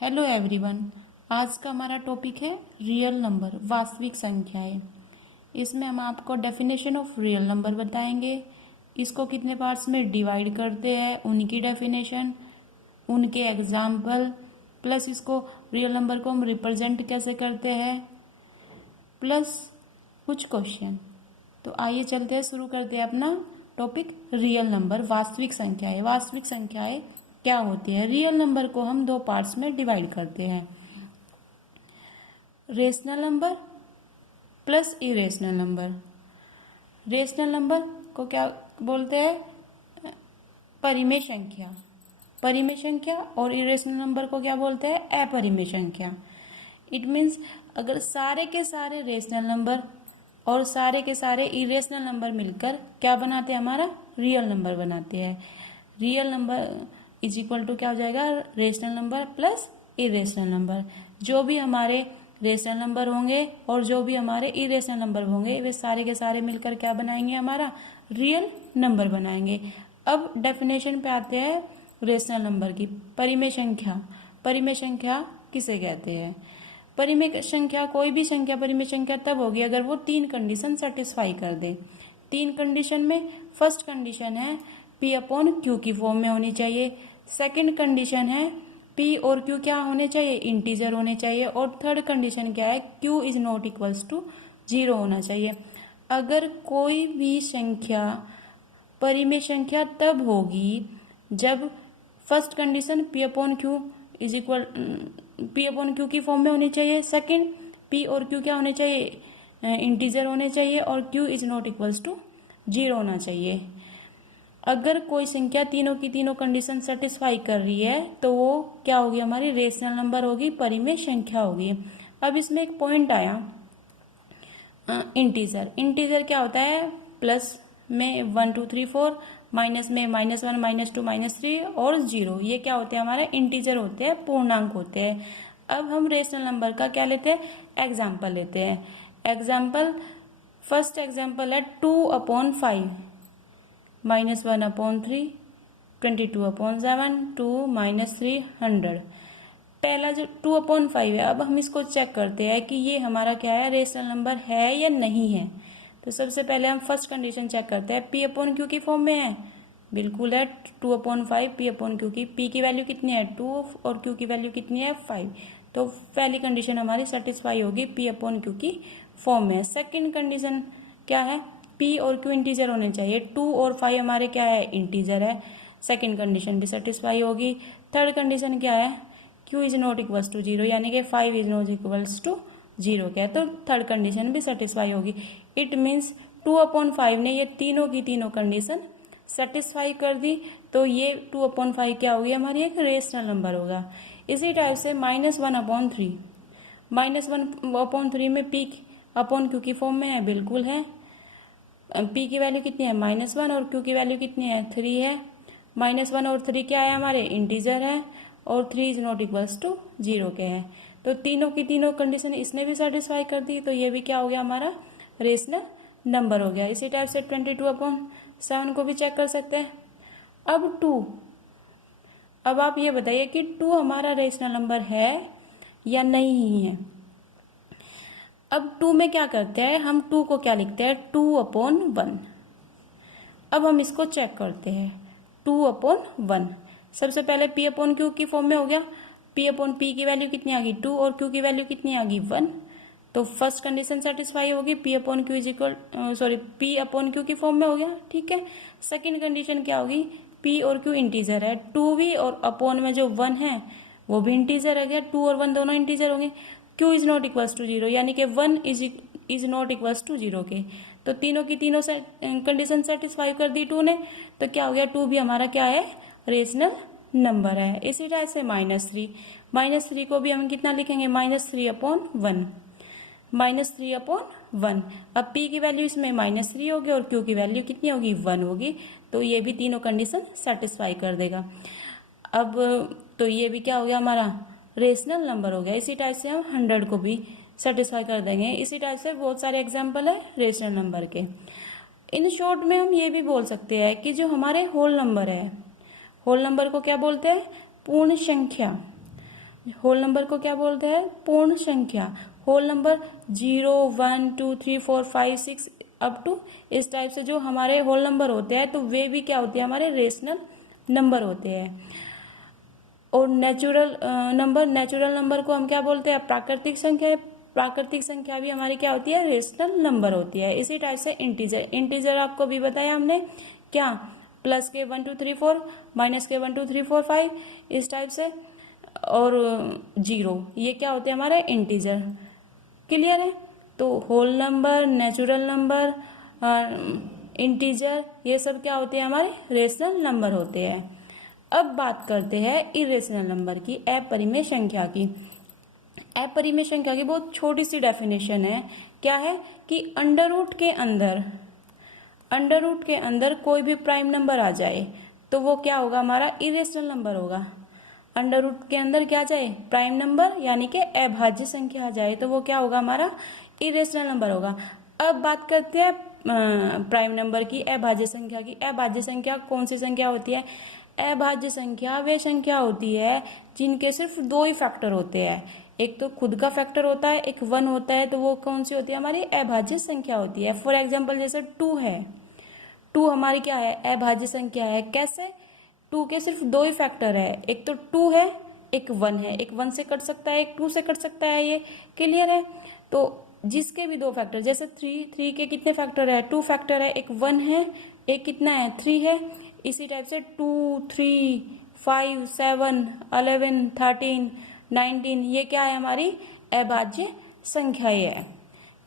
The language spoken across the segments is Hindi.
Hello everyone. आज का हमारा टॉपिक है रियल नंबर, वास्तविक संख्याएं। इसमें हम आपको डेफिनेशन ऑफ रियल नंबर बताएंगे, इसको कितने पार्ट्स में डिवाइड करते हैं, उनकी डेफिनेशन, उनके एग्जाम्पल, प्लस इसको रियल नंबर को हम रिप्रेजेंट कैसे करते हैं, प्लस कुछ क्वेश्चन। तो आइए चलते हैं, शुरू करते हैं अपना टॉपिक रियल नंबर, वास्तविक संख्याएं। वास्तविक संख्याएं क्या होती है? रियल नंबर को हम दो पार्ट्स में डिवाइड करते हैं, rational number plus irrational number. Rational number को क्या बोलते हैं? परिमेय संख्या। परिमेय संख्या। और इरेशनल नंबर को क्या बोलते हैं? अपरिमेय संख्या। इट मीन्स अगर सारे के सारे रेशनल नंबर और सारे के सारे इरेशनल नंबर मिलकर क्या बनाते हैं? हमारा रियल नंबर बनाते हैं। Real number is equal to क्या हो जाएगा? Rational number plus irrational number. जो भी हमारे रेशनल नंबर होंगे और जो भी हमारे इरेशनल नंबर होंगे वे सारे के सारे मिलकर क्या बनाएंगे? हमारा रियल नंबर बनाएंगे। अब डेफिनेशन पे आते हैं रेशनल नंबर की। परिमेय संख्या। परिमेय संख्या किसे कहते हैं? परिमेय संख्या, कोई भी संख्या परिमेय संख्या तब होगी अगर वो तीन कंडीशन सेटिस्फाई कर दे। तीन कंडीशन में फर्स्ट कंडीशन है P अपॉन Q की फॉर्म में होनी चाहिए। सेकंड कंडीशन है P और Q क्या होने चाहिए? इंटीजर होने चाहिए। और थर्ड कंडीशन क्या है? Q is not equals to 0 होना चाहिए। अगर कोई भी संख्या परिमेय संख्या तब होगी जब first condition P upon Q is equal P upon Q की फॉर्म में होनी चाहिए। सेकंड P और Q क्या होने चाहिए? इंटीजर होने चाहिए। और Q is not equals to 0 होना चाहिए। अगर कोई संख्या तीनों की तीनों कंडीशन सेटिस्फाई कर रही है तो वो क्या होगी? हमारी रेशनल नंबर होगी, परिमेय संख्या होगी। अब इसमें एक पॉइंट आया, इंटीजर। इंटीजर क्या होता है? प्लस में 1 2 3 4, माइनस में -1 -2 -3 और 0। ये क्या होते हैं? हमारे इंटीजर होते हैं, पूर्णांक होते हैं। अब हम रेशनल नंबर का क्या लेते हैं? एग्जाम्पल लेते हैं। एग्जाम्पल, फर्स्ट एग्जाम्पल है 2 अपॉन 5, -1 अपॉन 3, 22 अपॉन 7, 2 -300। पहला जो 2 अपॉन 5 है, अब हम इसको चेक करते हैं कि ये हमारा क्या है? रेशनल नंबर है या नहीं है। तो सबसे पहले हम फर्स्ट कंडीशन चेक करते हैं, P अपॉन Q की फॉर्म में है? बिल्कुल है। 2 अपॉन 5 P अपॉन Q की, P की वैल्यू कितनी है? 2 और Q की वैल्यू कितनी है? 5। तो पहली कंडीशन हमारी सेटिस्फाई होगी, P अपॉन Q की फॉर्म में है। सेकेंड कंडीशन क्या है? P और Q इंटीजर होने चाहिए। 2 और 5 हमारे क्या है? इंटीजर है। सेकेंड कंडीशन भी सेटिस्फाई होगी। थर्ड कंडीशन क्या है? Q is not equals to 0, यानी कि 5 इज नॉट इक्वल्स टू 0 क्या है? तो थर्ड कंडीशन भी सेटिस्फाई होगी। इट मीन्स 2 अपॉन 5 ने ये तीनों की तीनों कंडीशन सेटिस्फाई कर दी। तो ये 2 अपॉन 5 क्या होगी? हमारी एक रेशनल नंबर होगा। इसी टाइप से -1 अपॉन 3, -1 अपॉन 3 में P अपॉन Q की फॉर्म में है? बिल्कुल है। P की वैल्यू कितनी है? -1 और Q की वैल्यू कितनी है? 3 है। -1 और 3 क्या है? हमारे इंटीजर है। और 3 इज नॉट इक्वल्स टू 0 के हैं। तो तीनों की तीनों कंडीशन इसने भी सेटिस्फाई कर दी, तो ये भी क्या हो गया? हमारा रेशनल नंबर हो गया। इसी टाइप से 22 अपॉन 7 को भी चेक कर सकते हैं। अब 2, अब आप ये बताइए कि 2 हमारा रेशनल नंबर है या नहीं है। अब 2 में क्या करते हैं हम? 2 को क्या लिखते हैं? 2 अपॉन 1। अब हम इसको चेक करते हैं। 2 अपॉन 1 सबसे पहले P अपॉन Q की फॉर्म में हो गया। P अपॉन P की वैल्यू कितनी आ गई? 2 और Q की वैल्यू कितनी आ गई? 1। तो फर्स्ट कंडीशन सेटिस्फाई होगी, P upon Q is equal P upon Q की फॉर्म में हो गया। ठीक है। सेकेंड कंडीशन क्या होगी? P और Q इंटीजर है, 2 भी और अपॉन में जो 1 है वो भी इंटीजर है गया। 2 और 1 दोनों इंटीजर होंगे। Q is not equals to 0, यानी कि 1 इज नॉट इक्वल्स टू 0 के। तो तीनों की तीनों कंडीशन सेटिस्फाई कर दी 2 ने, तो क्या हो गया? 2 भी हमारा क्या है? रेशनल नंबर है। इसी तरह से -3, -3 को भी हम कितना लिखेंगे? -3 अपॉन 1, -3 अपॉन 1। अब P की वैल्यू इसमें -3 होगी और Q की वैल्यू कितनी होगी? 1 होगी। तो ये भी तीनों कंडीशन सेटिस्फाई कर देगा। अब तो ये भी क्या हो गया? हमारा रेशनल नंबर हो गया। इसी टाइप से हम 100 को भी सेटिस्फाई कर देंगे। इसी टाइप से बहुत सारे एग्जाम्पल है रेशनल नंबर के। इन शॉर्ट में हम ये भी बोल सकते हैं कि जो हमारे होल नंबर है, होल नंबर को क्या बोलते हैं? पूर्ण संख्या। होल नंबर को क्या बोलते हैं? पूर्ण संख्या। होल नंबर 0, 1, 2, 3, 4, 5, 6 अप टू इस टाइप से जो हमारे होल नंबर होते हैं तो वे भी क्या होते हैं? हमारे रेशनल नंबर होते हैं। और नेचुरल नंबर को हम क्या बोलते हैं? प्राकृतिक संख्या। प्राकृतिक संख्या भी हमारी क्या होती है? रेशनल नंबर होती है। इसी टाइप से इंटीजर आपको भी बताया हमने क्या? प्लस के 1 2 3 4, माइनस के 1 2 3 4 5 इस टाइप से, और 0, ये क्या होते हैं? हमारे इंटीजर। क्लियर है? तो whole number, natural number, integer, ये सब क्या होते हैं? हमारे रेशनल नंबर होते हैं। अब बात करते हैं इरेशनल नंबर की, अपरिमेय संख्या की। अपरिमेय संख्या की बहुत छोटी सी डेफिनेशन है। क्या है? कि अंडर रूट के अंदर कोई भी प्राइम नंबर आ जाए तो वो क्या होगा? हमारा इरेशनल नंबर होगा। अंडर रूट के अंदर क्या जाए? प्राइम नंबर, यानी कि अभाज्य संख्या आ जाए तो वो क्या होगा? हमारा इरेशनल नंबर होगा। अब बात करते हैं प्राइम नंबर की, अभाज्य संख्या की। अभाज्य संख्या कौन सी संख्या होती है? अभाज्य संख्या वे संख्या होती है जिनके सिर्फ दो ही फैक्टर होते हैं। एक तो खुद का फैक्टर होता है, एक 1 होता है, तो वो कौन सी होती है? हमारी अभाज्य संख्या होती है। फॉर एग्जाम्पल जैसे 2 है, 2 हमारी क्या है? अभाज्य संख्या है। कैसे? 2 के सिर्फ दो ही फैक्टर है, एक तो 2 है, एक 1 है। एक 1 से कट सकता है, एक 2 से कट सकता है। ये क्लियर है? तो जिसके भी दो फैक्टर, जैसे 3 के कितने फैक्टर है? 2 फैक्टर है, एक 1 है, एक कितना है? 3 है। इसी टाइप से 2, 3, 5, 7, 11, 13, 19, ये क्या है? हमारी अभाज्य संख्या है।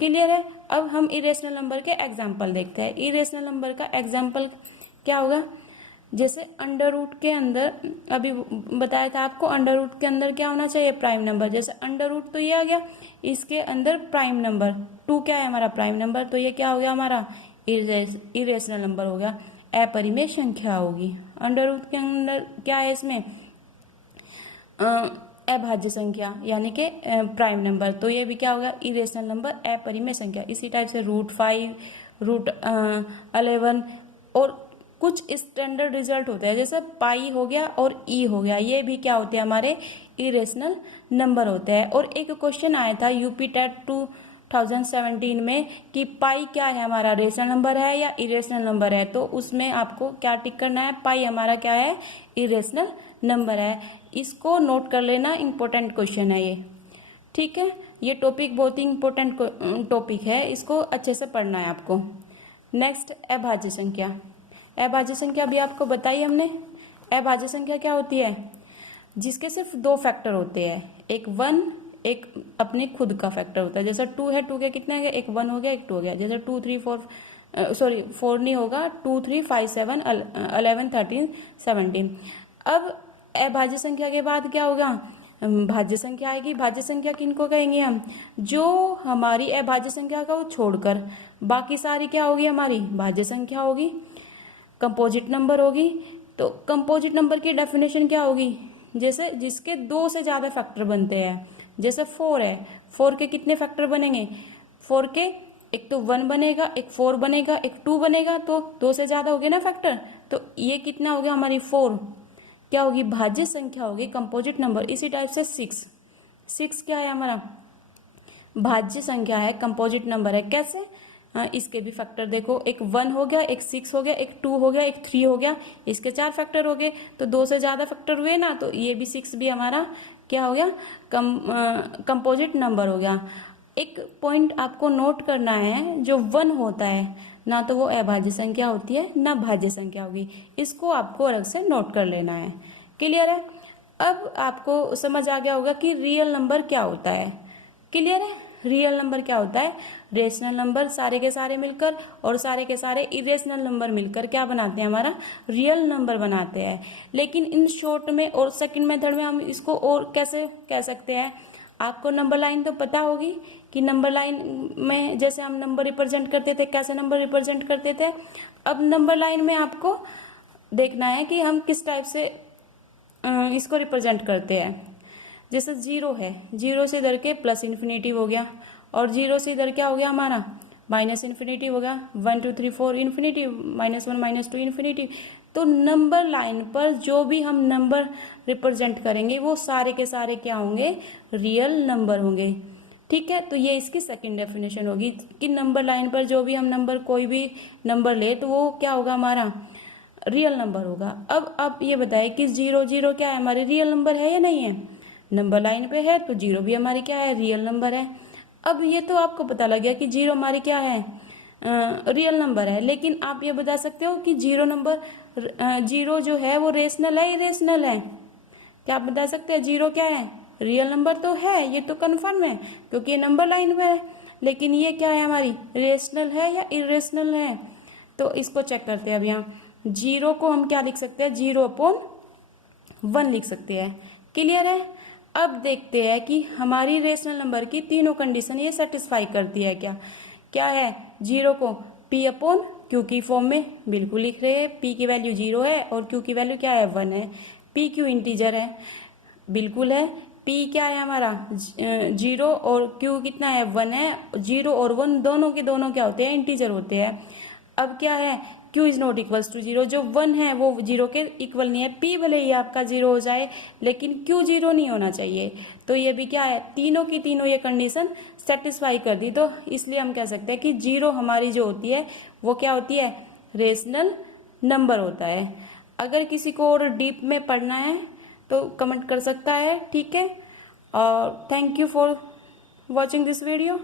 क्लियर है? अब हम इरेशनल नंबर के एग्जाम्पल देखते हैं। इरेशनल नंबर का एग्जाम्पल क्या होगा? जैसे अंडर रूट के अंदर, अभी बताया था आपको, अंडर रूट के अंदर क्या होना चाहिए? Prime number. जैसे अंडर रूट तो ये आ गया, इसके अंदर प्राइम नंबर 2 क्या है? हमारा प्राइम नंबर। तो ये क्या हो गया? हमारा इरेशनल नंबर हो गया, अपरिमेय संख्या होगी। अंडर रूट के अंदर क्या है? इसमें अभाज्य संख्या, यानी कि प्राइम नंबर। तो ये भी क्या होगा? इरेशनल नंबर, अपरिमेय संख्या। इसी टाइप से √5, √11 और कुछ स्टैंडर्ड रिजल्ट होते हैं, जैसे पाई हो गया और ई हो गया, ये भी क्या होते हैं? हमारे इरेशनल नंबर होते हैं। और एक क्वेश्चन आया था यूपी टेट 2017 में कि पाई क्या है? हमारा रेशनल नंबर है या इरेशनल नंबर है? तो उसमें आपको क्या टिक करना है? पाई हमारा क्या है? इरेशनल नंबर है। इसको नोट कर लेना, इंपॉर्टेंट क्वेश्चन है ये। ठीक है? ये टॉपिक बहुत ही इंपॉर्टेंट टॉपिक है, इसको अच्छे से पढ़ना है आपको। नेक्स्ट, अभाज्य संख्या। अभाज्य संख्या भी आपको बताई हमने। अभाज्य संख्या क्या होती है? जिसके सिर्फ दो फैक्टर होते हैं, एक 1, एक अपने खुद का फैक्टर होता है। जैसे 2 है, 2 के कितने हो गए? एक 1 हो गया, एक 2 हो गया। जैसे 2 3 4 4 नहीं होगा, 2 3 5 7 11 13 17। अब अभाज्य संख्या के बाद क्या होगा? भाज्य संख्या आएगी। भाज्य संख्या किनको कहेंगे हम? जो हमारी अभाज्य संख्या को छोड़कर बाकी सारी क्या होगी? हमारी भाज्य संख्या होगी, कंपोजिट नंबर होगी। तो कंपोजिट नंबर की डेफिनेशन क्या होगी? जैसे जिसके 2 से ज्यादा फैक्टर बनते हैं। जैसे 4 है, 4 के कितने फैक्टर बनेंगे? 4 के एक तो 1 बनेगा, एक 4 बनेगा, एक 2 बनेगा, तो 2 से ज्यादा हो गए ना फैक्टर। तो ये कितना हो गया? हमारी 4 क्या होगी? भाज्य संख्या होगी, कंपोजिट नंबर। इसी टाइप से 6 क्या है? हमारा भाज्य संख्या है, कंपोजिट नंबर है। कैसे? इसके भी फैक्टर देखो, एक 1 हो गया, एक 6 हो गया, एक 2 हो गया, एक 3 हो गया, इसके 4 फैक्टर हो गए। तो 2 से ज्यादा फैक्टर हुए ना, तो ये भी 6 भी हमारा क्या हो गया? कंपोजिट नंबर हो गया। एक पॉइंट आपको नोट करना है, जो 1 होता है ना तो वो अभाज्य संख्या होती है ना भाज्य संख्या होगी। इसको आपको अलग से नोट कर लेना है। क्लियर है? अब आपको समझ आ गया होगा कि रियल नंबर क्या होता है। क्लियर है? रियल नंबर क्या होता है? रेशनल नंबर सारे के सारे मिलकर और सारे के सारे इरेशनल नंबर मिलकर क्या बनाते हैं? हमारा रियल नंबर बनाते हैं। लेकिन इन शॉर्ट में और सेकंड मेथड में हम इसको और कैसे कह सकते हैं? आपको नंबर लाइन तो पता होगी कि नंबर लाइन में जैसे हम नंबर रिप्रेजेंट करते थे, कैसे नंबर रिप्रेजेंट करते थे। अब नंबर लाइन में आपको देखना है कि हम किस टाइप से इसको रिप्रेजेंट करते हैं। जैसे 0 है, 0 से इधर के प्लस इन्फिनिटी हो गया, और 0 से इधर क्या हो गया? हमारा माइनस इन्फिनिटी हो गया। 1 2 3 4 इन्फिनिटी, -1 -2 इन्फिनिटी। तो नंबर लाइन पर जो भी हम नंबर रिप्रेजेंट करेंगे वो सारे के सारे क्या होंगे, रियल नंबर होंगे। ठीक है, तो ये इसकी सेकंड डेफिनेशन होगी कि नंबर लाइन पर जो भी हम नंबर कोई भी नंबर ले तो वो क्या होगा, हमारा रियल नंबर होगा। अब आप ये बताएं कि 0 क्या है, हमारे रियल नंबर है या नहीं है, नंबर लाइन पे है तो 0 भी हमारी क्या है, रियल नंबर है। अब ये तो आपको पता लग गया कि 0 हमारी क्या है, रियल नंबर है, लेकिन आप ये बता सकते हो कि 0 जो है वो रेशनल है, इरेशनल है, क्या आप बता सकते हैं 0 क्या है, रियल नंबर तो है, ये तो कन्फर्म है क्योंकि ये नंबर लाइन पे है, लेकिन ये क्या है हमारी, रेशनल है या इरेशनल है। तो इसको चेक करते हैं। अब यहाँ 0 को हम क्या लिख सकते हैं, 0/1 लिख सकते हैं। क्लियर है। अब देखते हैं कि हमारी रेशनल नंबर की तीनों कंडीशन ये सेटिस्फाई करती है क्या। क्या है, 0 को P/Q की फॉर्म में बिल्कुल लिख रहे हैं, P की वैल्यू 0 है और Q की वैल्यू क्या है, 1 है। PQ इंटीजर है, बिल्कुल है। P क्या है हमारा, 0 और Q कितना है, 1 है। 0 और 1 दोनों के दोनों क्या होते हैं, इंटीजर होते हैं। अब क्या है, Q is not equals to 0, जो 1 है वो 0 के इक्वल नहीं है। P भले ही आपका 0 हो जाए लेकिन Q 0 नहीं होना चाहिए। तो ये भी क्या है, तीनों की तीनों ये कंडीशन सेटिस्फाई कर दी, तो इसलिए हम कह सकते हैं कि 0 हमारी जो होती है वो क्या होती है, रेशनल नंबर होता है। अगर किसी को और डीप में पढ़ना है तो कमेंट कर सकता है। ठीक है, और thank you for watching this video.